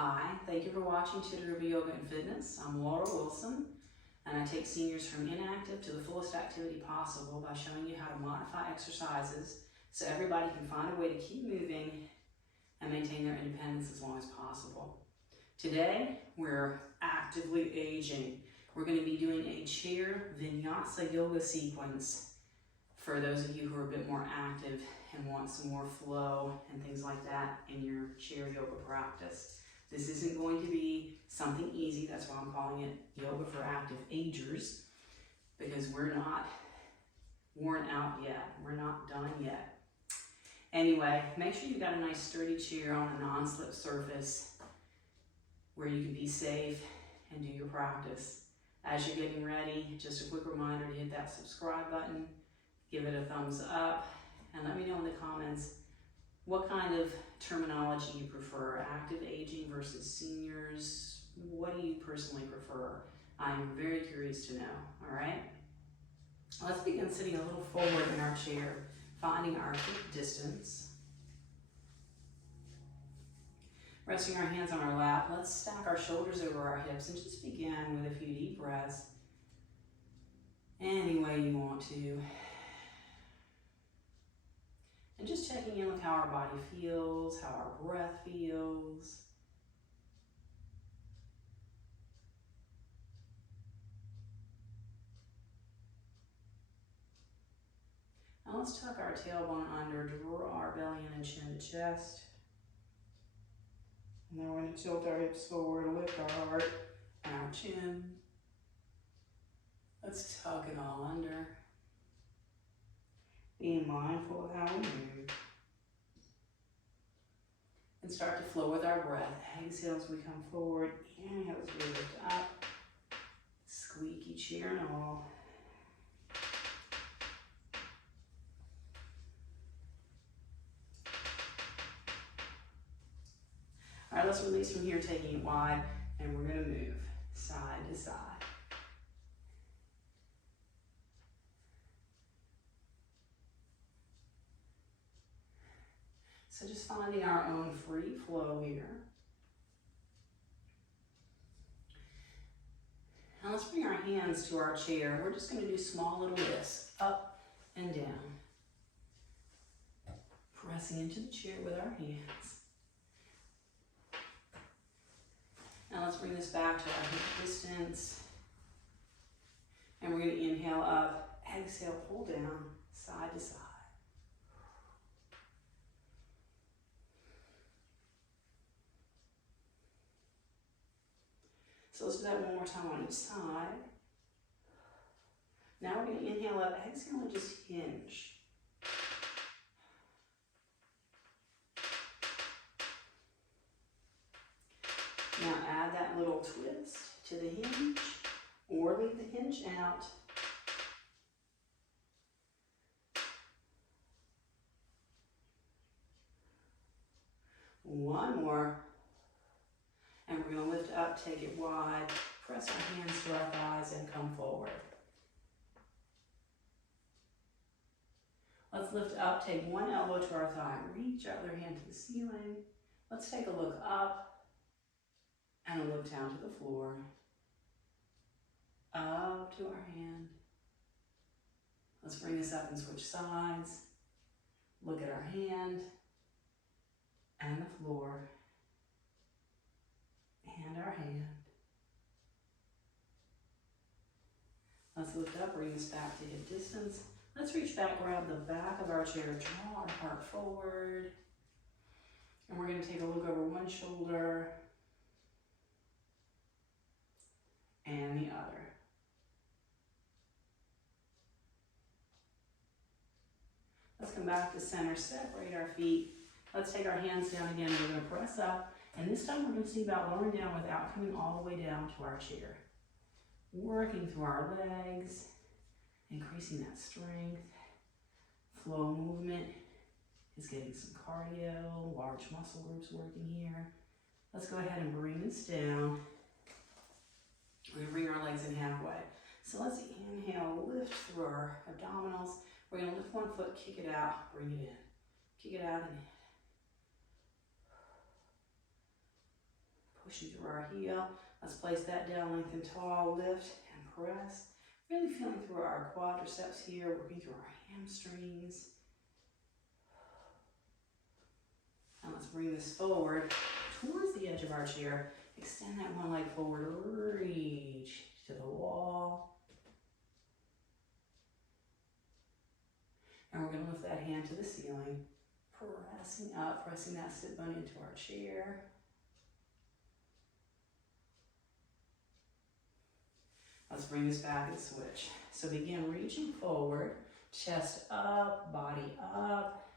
Hi, thank you for watching Tutorable Yoga and Fitness. I'm Laura Wilson, and I take seniors from inactive to the fullest activity possible by showing you how to modify exercises so everybody can find a way to keep moving and maintain their independence as long as possible. Today, we're actively aging. We're going to be doing a chair vinyasa yoga sequence for those of you who are a bit more active and want some more flow and things like that in your chair yoga practice. This isn't going to be something easy, that's why I'm calling it Yoga for Active Agers, because we're not worn out yet, we're not done yet. Anyway, make sure you've got a nice sturdy chair on a non-slip surface where you can be safe and do your practice. As you're getting ready, just a quick reminder to hit that subscribe button, give it a thumbs up, and let me know in the comments what kind of terminology you prefer, active aging versus seniors. What do you personally prefer? I'm very curious to know, all right? Let's begin sitting a little forward in our chair, finding our hip distance. Resting our hands on our lap, let's stack our shoulders over our hips and just begin with a few deep breaths, any way you want to. And just checking in with how our body feels, how our breath feels. Now let's tuck our tailbone under, draw our belly in and chin to chest. And then we're going to tilt our hips forward, lift our heart and our chin. Let's tuck it all under. Being mindful of how we move. And start to flow with our breath. Exhale as we come forward. Inhale as we lift up. Squeaky chair and all. All right, let's release from here, taking it wide, and we're going to move side to side. So just finding our own free flow here. Now let's bring our hands to our chair. We're just going to do small little lifts, up and down. Pressing into the chair with our hands. Now let's bring this back to our hip distance. And we're going to inhale up, exhale, pull down, side to side. So let's do that one more time on each side. Now we're going to inhale up, exhale, and just hinge. Now add that little twist to the hinge, or leave the hinge out. One more. And we're going to lift up, take it wide, press our hands to our thighs, and come forward. Let's lift up, take one elbow to our thigh, reach our other hand to the ceiling. Let's take a look up and a look down to the floor. Up to our hand. Let's bring this up and switch sides. Look at our hand and the floor. And our hand. Let's lift up, bring this back to hip distance. Let's reach back, grab the back of our chair, draw our heart forward. And we're going to take a look over one shoulder and the other. Let's come back to center, separate our feet. Let's take our hands down again. We're going to press up. And this time we're going to see about lowering down without coming all the way down to our chair. Working through our legs, increasing that strength. Flow movement is getting some cardio, large muscle groups working here. Let's go ahead and bring this down. We're going to bring our legs in halfway. So let's inhale, lift through our abdominals. We're going to lift one foot, kick it out, bring it in. Kick it out and in. pushing through our heel. Let's place that down, lengthen tall, lift and press. Really feeling through our quadriceps here, working through our hamstrings. And let's bring this forward towards the edge of our chair. Extend that one leg forward, reach to the wall. And we're going to lift that hand to the ceiling, pressing up, pressing that sit bone into our chair. Let's bring this back and switch. So begin reaching forward, chest up, body up,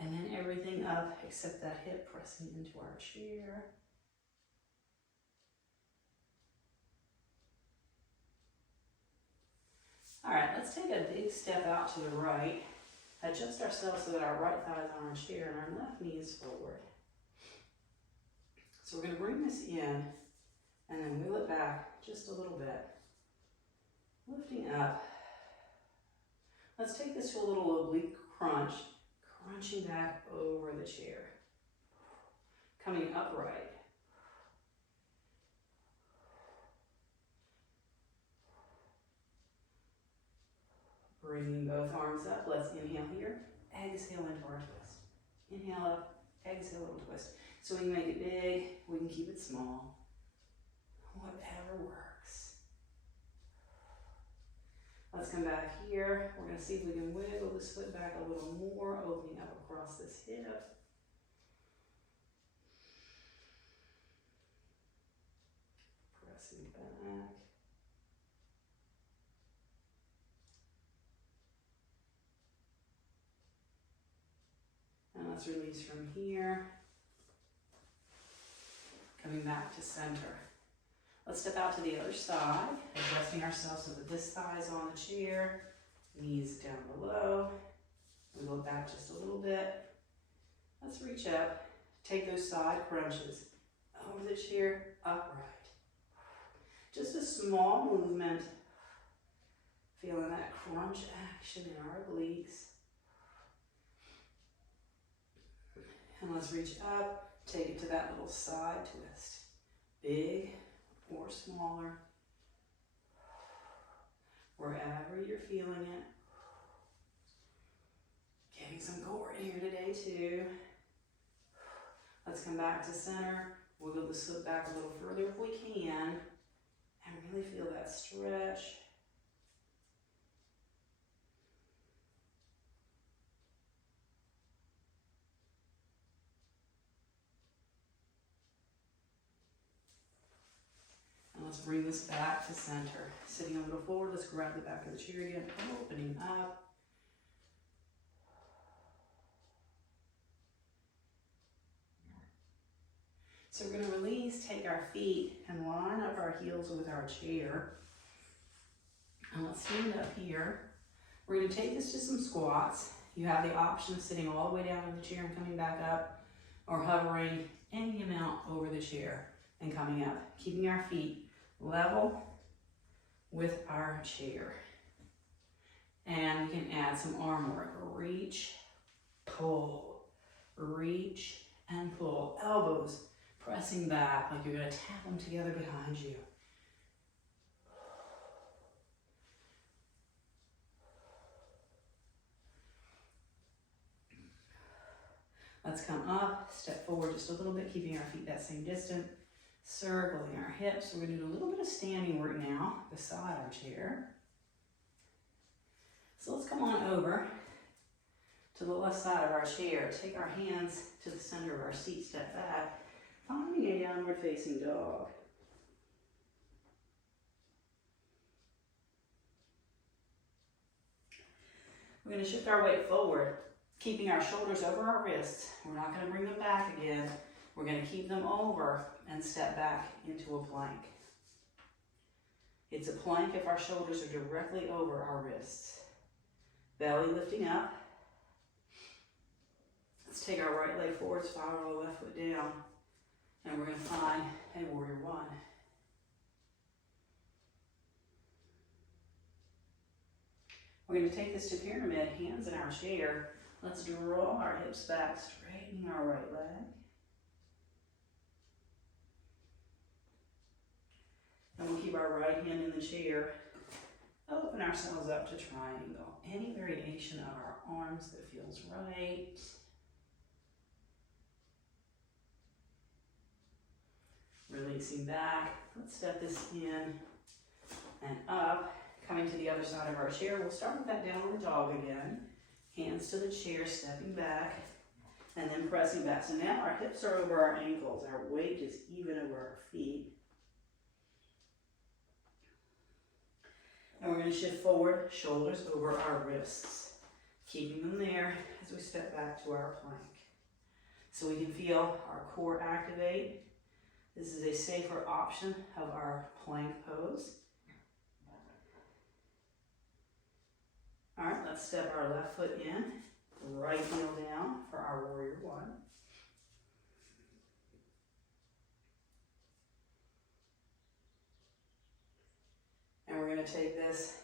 and then everything up except that hip pressing into our chair. All right, let's take a big step out to the right. Adjust ourselves so that our right thigh is on our chair and our left knee is forward. So we're going to bring this in and then wheel it back just a little bit. Lifting up. Let's take this to a little oblique crunch, crunching back over the chair. Coming upright. Bringing both arms up. Let's inhale here. Exhale into our twist. Inhale up. Exhale, little twist. So we can make it big. We can keep it small. Whatever works. Let's come back here. We're going to see if we can wiggle this foot back a little more, opening up across this hip. Pressing back. And let's release from here. Coming back to center. Let's step out to the other side, adjusting ourselves so that this thigh is on the chair, knees down below. We go back just a little bit. Let's reach up, take those side crunches over the chair, upright. Just a small movement, feeling that crunch action in our obliques. And let's reach up, take it to that little side twist. Big or smaller, wherever you're feeling it. Getting some core in here today too. Let's come back to center. Wiggle the foot back a little further if we can, and really feel that stretch. Let's bring this back to center. Sitting a little forward, let's grab the back of the chair again, opening up. So we're going to release, take our feet and line up our heels with our chair. And let's stand up here. We're going to take this to some squats. You have the option of sitting all the way down in the chair and coming back up, or hovering any amount over the chair and coming up, keeping our feet level with our chair. And we can add some arm work. Reach, pull, reach and pull. Elbows pressing back like you're going to tap them together behind you. Let's come up, step forward just a little bit, keeping our feet that same distance. Circling our hips. We're going to do a little bit of standing work now beside our chair. So let's come on over to the left side of our chair. Take our hands to the center of our seat, step back, finding a downward facing dog. We're going to shift our weight forward, keeping our shoulders over our wrists. We're not going to bring them back again. We're going to keep them over and step back into a plank. It's a plank if our shoulders are directly over our wrists. Belly lifting up. Let's take our right leg forward, spiral the left foot down, and we're going to find a warrior one. We're going to take this to pyramid, hands in our chair. Let's draw our hips back, straightening our right leg. keep our right hand in the chair. Open ourselves up to triangle. Any variation of our arms that feels right. Releasing back. Let's step this in and up. Coming to the other side of our chair. We'll start with that downward dog again. Hands to the chair, stepping back, and then pressing back. So now our hips are over our ankles. Our weight is even over our feet. And we're going to shift forward, shoulders over our wrists, keeping them there as we step back to our plank. So we can feel our core activate. This is a safer option of our plank pose. All right, let's step our left foot in, right heel down for our warrior one. And we're going to take this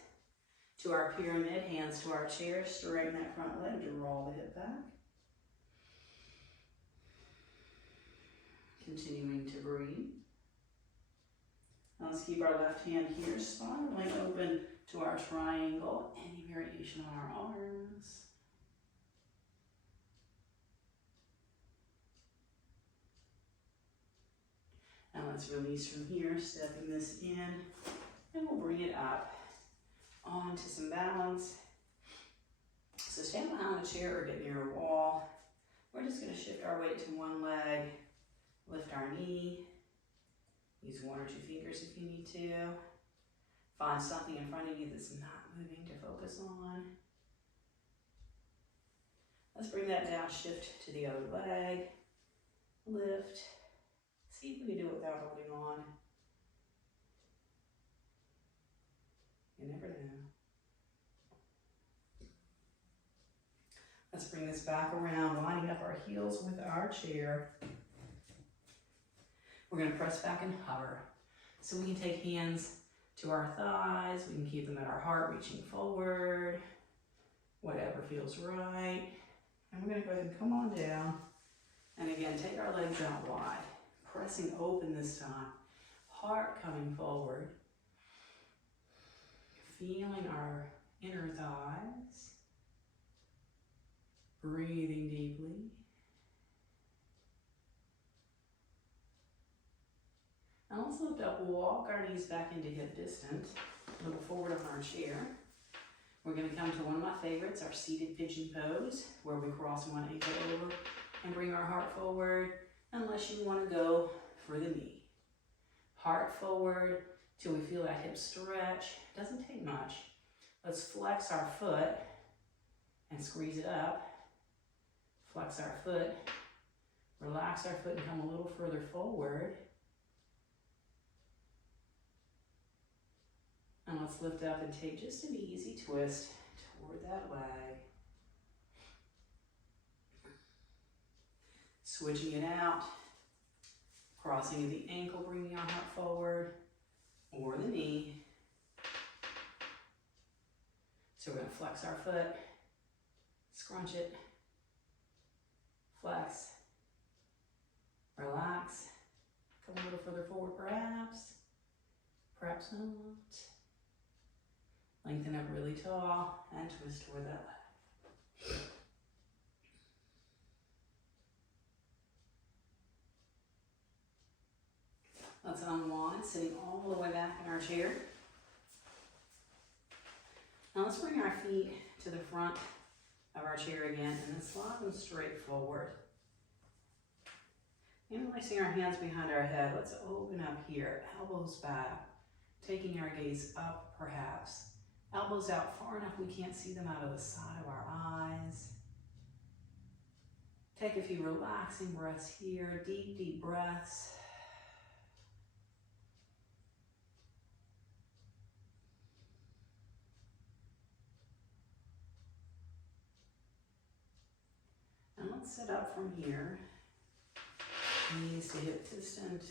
to our pyramid, hands to our chair, straighten that front leg, draw the hip back. Continuing to breathe. Now let's keep our left hand here, spiraling open to our triangle, any variation on our arms. And let's release from here, stepping this in, and we'll bring it up onto some balance. So stand behind a chair or get near a wall. We're just going to shift our weight to one leg, lift our knee, use one or two fingers if you need to. Find something in front of you that's not moving to focus on. Let's bring that down, shift to the other leg, lift. See if we can do it without holding on. You never know. Let's bring this back around, lining up our heels with our chair. We're going to press back and hover. So we can take hands to our thighs. We can keep them at our heart, reaching forward. Whatever feels right. And we're going to go ahead and come on down. And again, take our legs out wide. Pressing open this time. Heart coming forward. Feeling our inner thighs. Breathing deeply. Now let's lift up, walk our knees back into hip distance. Look forward on our chair. We're going to come to one of my favorites, our seated pigeon pose, where we cross one ankle over and bring our heart forward, unless you want to go for the knee. Heart forward till we feel that hip stretch. Doesn't take much. Let's flex our foot and squeeze it up. Flex our foot, relax our foot and come a little further forward. And let's lift up and take just an easy twist toward that leg. Switching it out, crossing of the ankle, bringing our heart forward, or the knee. So we're going to flex our foot, scrunch it, flex, relax, come a little further forward perhaps not. Lengthen up really tall and twist toward that leg. Let's unwind, sitting all the way back in our chair. Now let's bring our feet to the front of our chair again and then slide them straight forward. Interlacing our hands behind our head, let's open up here, elbows back, taking our gaze up perhaps. Elbows out far enough we can't see them out of the side of our eyes. Take a few relaxing breaths here, deep, deep breaths. And let's sit up from here. Knees to hip distant.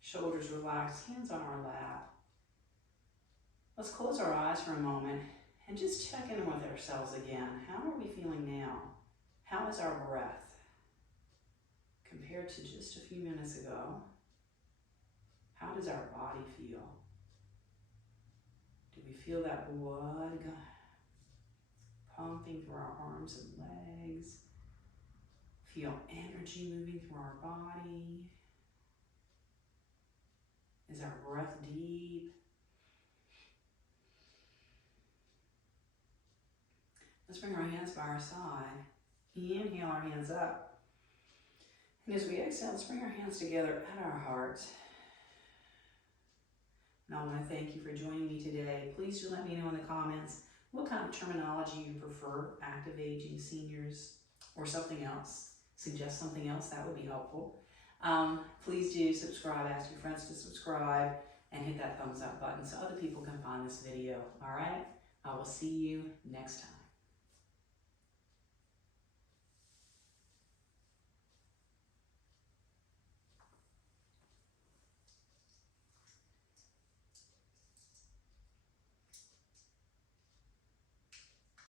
Shoulders relaxed, hands on our lap. Let's close our eyes for a moment and just check in with ourselves again. How are we feeling now? How is our breath compared to just a few minutes ago? How does our body feel? Do we feel that blood pumping through our arms and legs? Feel energy moving through our body? Is our breath deep? Let's bring our hands by our side. Inhale our hands up. And as we exhale, let's bring our hands together at our heart. And I want to thank you for joining me today. Please do let me know in the comments what kind of terminology you prefer, active aging, seniors, or something else. Suggest something else, that would be helpful. Please do subscribe, ask your friends to subscribe, and hit that thumbs up button so other people can find this video, all right? I will see you next time.